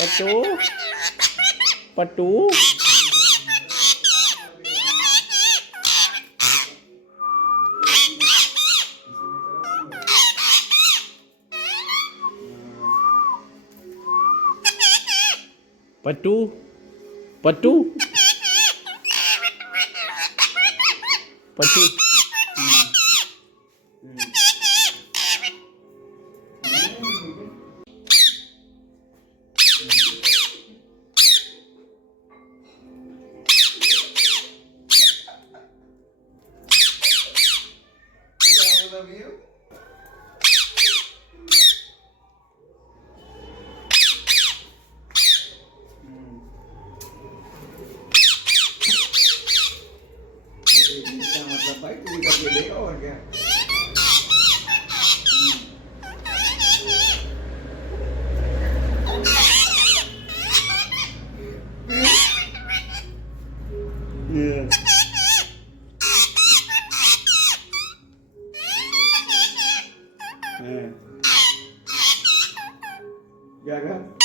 Pattu pattu pattu pattu pattu love you. इसका मतलब भाई तू भी करके देगा और क्या? Yeah. क्या कहा?